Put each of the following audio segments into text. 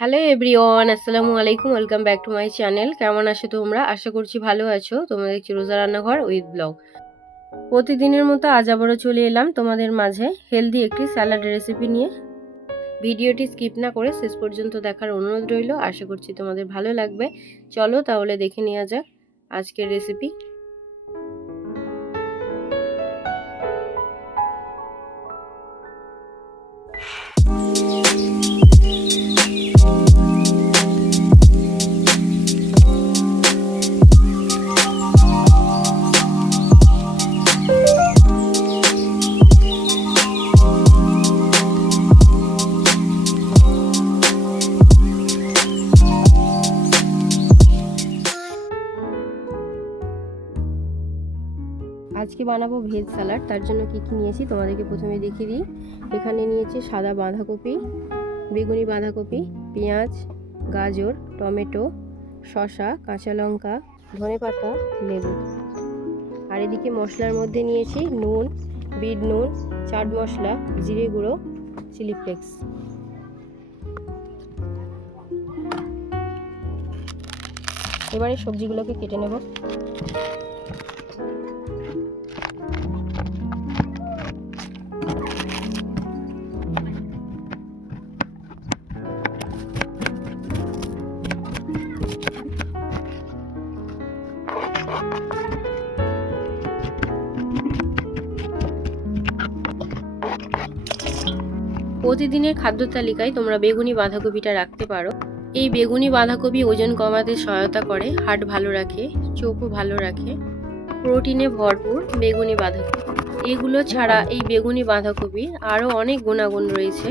Hello everyone, আসসালামু আলাইকুম। Welcome back to my channel. কেমন আছো তোমরা? আশা করছি ভালো আছো। তোমরা দেখছি রোজা রান্নাঘর উইথ ব্লগ। প্রতিদিনের মতো আজ আবারও চলে এলাম তোমাদের মাঝে হেলদি একটি স্যালাড রেসিপি নিয়ে। ভিডিওটি স্কিপ না করে শেষ পর্যন্ত দেখার অনুরোধ রইল। আশা করছি তোমাদের ভালো লাগবে। চলো তাহলে দেখে নেওয়া যাক আজকের রেসিপি। আজকে বানাবো ভেজ স্যালাড। তার জন্য কি নিয়েছি তোমাদেরকে প্রথমে দেখিয়ে দিই। এখানে নিয়েছি সাদা বাঁধাকপি, বেগুনি বাঁধাকপি, পেঁয়াজ, গাজর, টমেটো, শসা, কাঁচা লঙ্কা, ধনেপাতা, লেবু। আর এদিকে মশলার মধ্যে নিয়েছি নুন, বিট নুন, চাট মশলা, জিরে গুঁড়ো, চিলি ফ্লেক্স। এবারে সবজিগুলোকে কেটে নেব। প্রতিদিনের খাদ্য তালিকায় তোমরা বেগুনি বাঁধাকপিটা রাখতে পারো। এই বেগুনি বাঁধাকপি ওজন কমাতে সহায়তা করে, হার্ট ভালো রাখে, চোখও ভালো রাখে। প্রোটিনে ভরপুর বেগুনি বাঁধাকপি। এগুলো ছাড়া এই বেগুনি বাঁধাকপির আরও অনেক গুণাগুণ রয়েছে।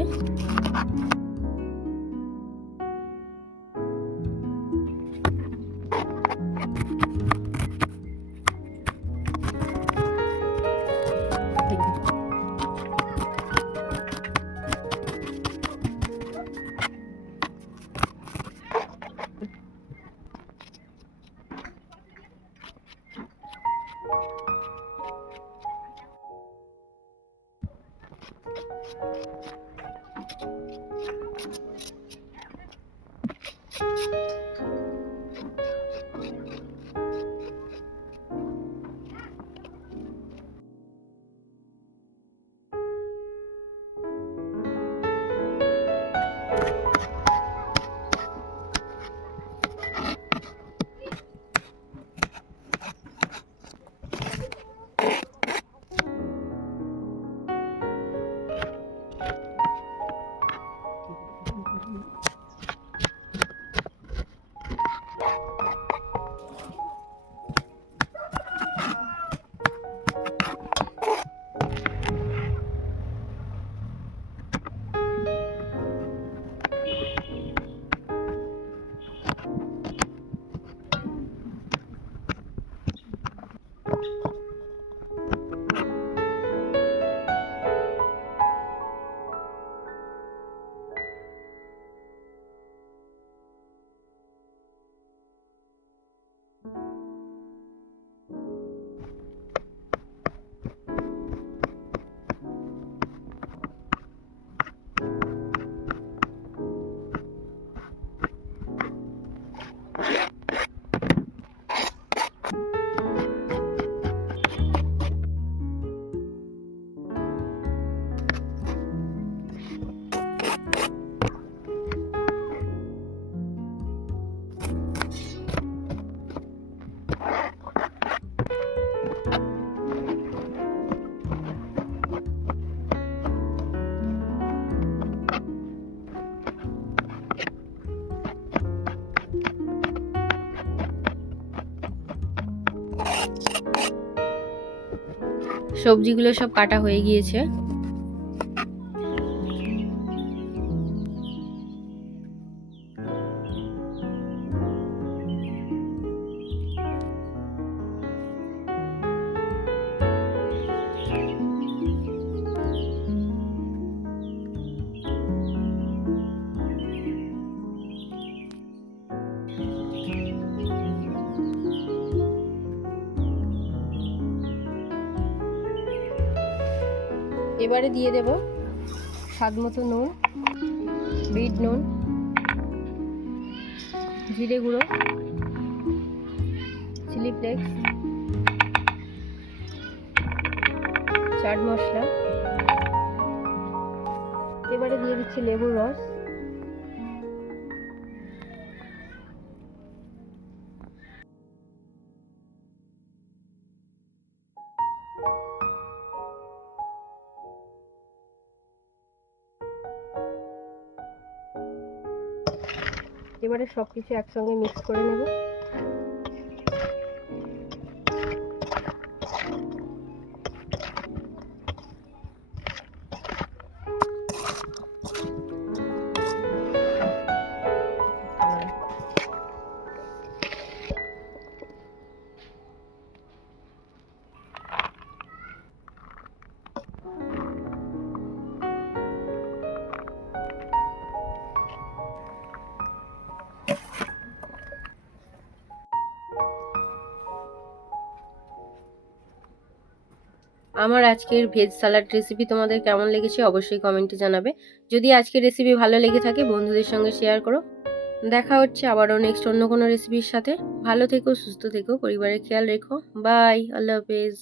সবজিগুলো সব কাটা হয়ে গিয়েছে। এবারে দিয়ে দেব স্বাদ মতো নুন, বিট নুন, জিরে গুঁড়ো, চিলি ফ্লেক্স, চাট মশলা। এবারে দিয়ে দিচ্ছি লেবুর রস, এবারে সবকিছু একসঙ্গে মিক্স করে নেব। আমার আজকের ভেজ সালাড রেসিপি তোমাদের কেমন লেগেছে অবশ্যই কমেন্টে জানাবে। যদি আজকের রেসিপি ভালো লেগে থাকে বন্ধুদের সঙ্গে শেয়ার করো। দেখা হচ্ছে আবারও নেক্সট অন্য কোনো রেসিপির সাথে। ভালো থেকো, সুস্থ থেকো, পরিবারের খেয়াল রেখো। বাই, আল্লাহ হাফেজ।